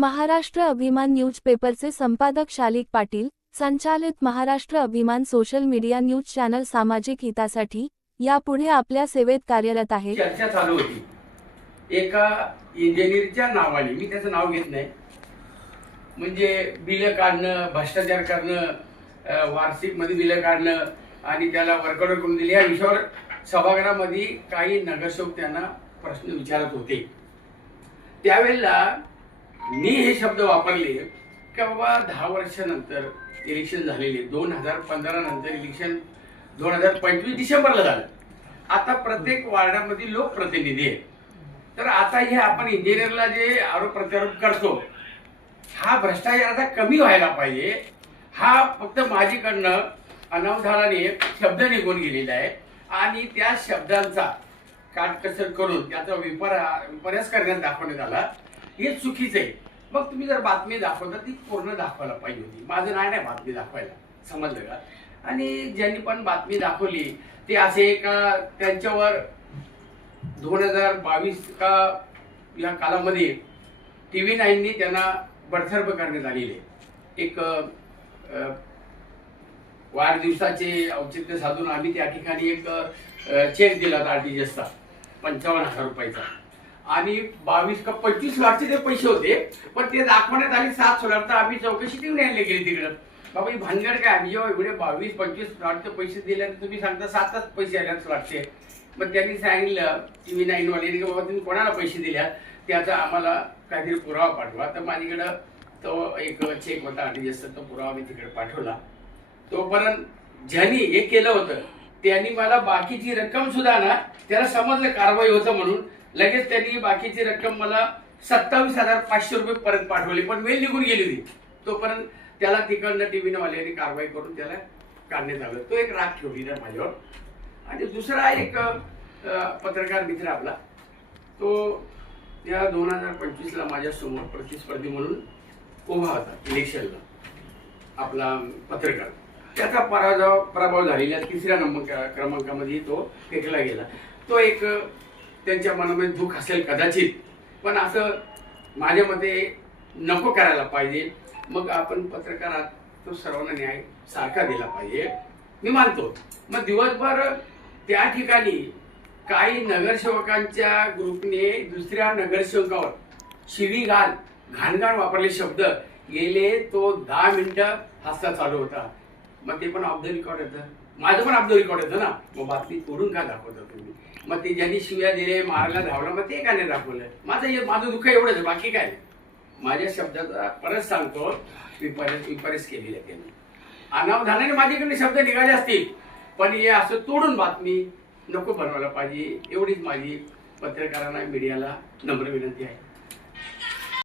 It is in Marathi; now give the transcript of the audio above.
महाराष्ट्र अभिमान न्यूजपेपरचे संपादक शालिक पाटील, संचालित महाराष्ट्र अभिमान सोशल मीडिया न्यूज चॅनल सामाजिक हितासाठी यापुढे आपल्या सेवेत कार्यरत आहे. चर्चा चालू होती एका इंजिनियरच्या नावाने, मी त्याचं नाव घेत नाही, म्हणजे बिलं काढणं, भ्रष्टाचार करणं, वार्षिक मध्ये बिलं काढणं आणि त्याला वर्कआउट करून दिले या विषयावर सभागृहामध्ये काही नगरसेवक त्यांना प्रश्न विचारत होते. त्यावेळेला मी हे शब्द वापरले की बाबा 10 वर्षानंतर इलेक्शन झालेले, 2015 नंतर इलेक्शन 2025 डिसेंबरला झालं. आता प्रत्येक वार्डामध्ये लोकप्रतिनिधी आहे, तर आता हे आपण इंजिनियरला जे आरोप प्रत्यारोप करतो हा भ्रष्टाचार आता कमी व्हायला पाहिजे. हा फक्त माझ्याकडनं अनावधानाने शब्द निघून गेलेला आहे आणि त्या शब्दांचा काटकसर करून त्याचा विपर्यास करण्यात दाखवण्यात आला. हे चुकीचं आहे. मग तुम्ही जर बातमी दाखवता ती पूर्ण दाखवायला पाहिजे होती. माझं नाही बातमी दाखवायला, समजलं का? आणि ज्यांनी पण बातमी दाखवली ते असे का त्यांच्यावर 2022 का या कालामध्ये TV9 त्यांना बडतर्फ करण्यात आलेले. एक वाढदिवसाचे औचित्य साधून आम्ही त्या ठिकाणी एक चेक दिला होता RTGSचा 55,000 रुपयाचा आणि 22 का 25 लाखचे ते पैसे होते, पण ते दाखवण्यात आले 7 लाख. तर आम्ही चौकशी देऊन यायला गेली तिकडं. बाबा ही भानगड काय? आम्ही जेव्हा एवढे 22-25 लाखचे पैसे दिले तुम्ही सांगता 7च पैसे आल्याच लाखचे. मग त्यांनी सांगितलं TV9 वाले की बाबा तुम्ही कोणाला पैसे दिल्या त्याचा आम्हाला काहीतरी पुरावा पाठवा. तर माझ्याकडं तो एक चेक होता RTGSचा, तो पुरावा मी तिकडे पाठवला. तोपर्यंत ज्यांनी हे केलं होतं त्यांनी मला बाकीची रक्कम सुद्धा ना, त्याला समजलं कारवाई होतं म्हणून लगेच त्यांनी बाकीची रक्कम मला 27,500 रुपये परत पाठवली, पण वेळ निघून गेली होती. तोपर्यंत त्याला तिकडनं TV9 वाल्यांनी कारवाई करून त्याला काढण्यात आलं. तो एक राग ठेवली ना माझ्यावर. आणि दुसरा एक पत्रकार मित्र आपला, तो या 2025ला माझ्या समोर प्रतिस्पर्धी म्हणून उभा होता इलेक्शनला, आपला पत्रकार. त्याचा पराभव झालेला 3ऱ्या क्रमांकामध्ये तो फेकला गेला. तो एक त्यांच्या मनामध्ये दुःख असेल कदाचित, पण असं माझ्या मते नको करायला पाहिजे. मग आपण पत्रकारात तो सर्वांना न्याय सारखा दिला पाहिजे, मी मानतो. मग दिवसभर त्या ठिकाणी काही नगरसेवकांच्या ग्रुपने दुसऱ्या नगरसेवकावर शिवीगाळ, घाणघाण वापरले शब्द गेले. तो 10 मिनिटं हसता चालू होता. मग ते पण ऑफ द रेकॉर्ड येतं, माझं पण ऑफ द रेकॉर्ड येतं ना. मग बातमी तोडून का दाखवता तुम्ही? मग ते ज्यांनी शिव्या दिले, मारला, धावला, मग ते का नाही दाखवलं? माझं दुःख एवढंच, बाकी काय. माझ्या शब्दाचा परत सांगतो, विपर्यास केलेला त्यांनी. अनावधानाने माझ्याकडे शब्द निघाले असतील, पण हे असं तोडून बातमी नको बनवायला पाहिजे. एवढीच माझी पत्रकारांना, मीडियाला नम्र विनंती आहे.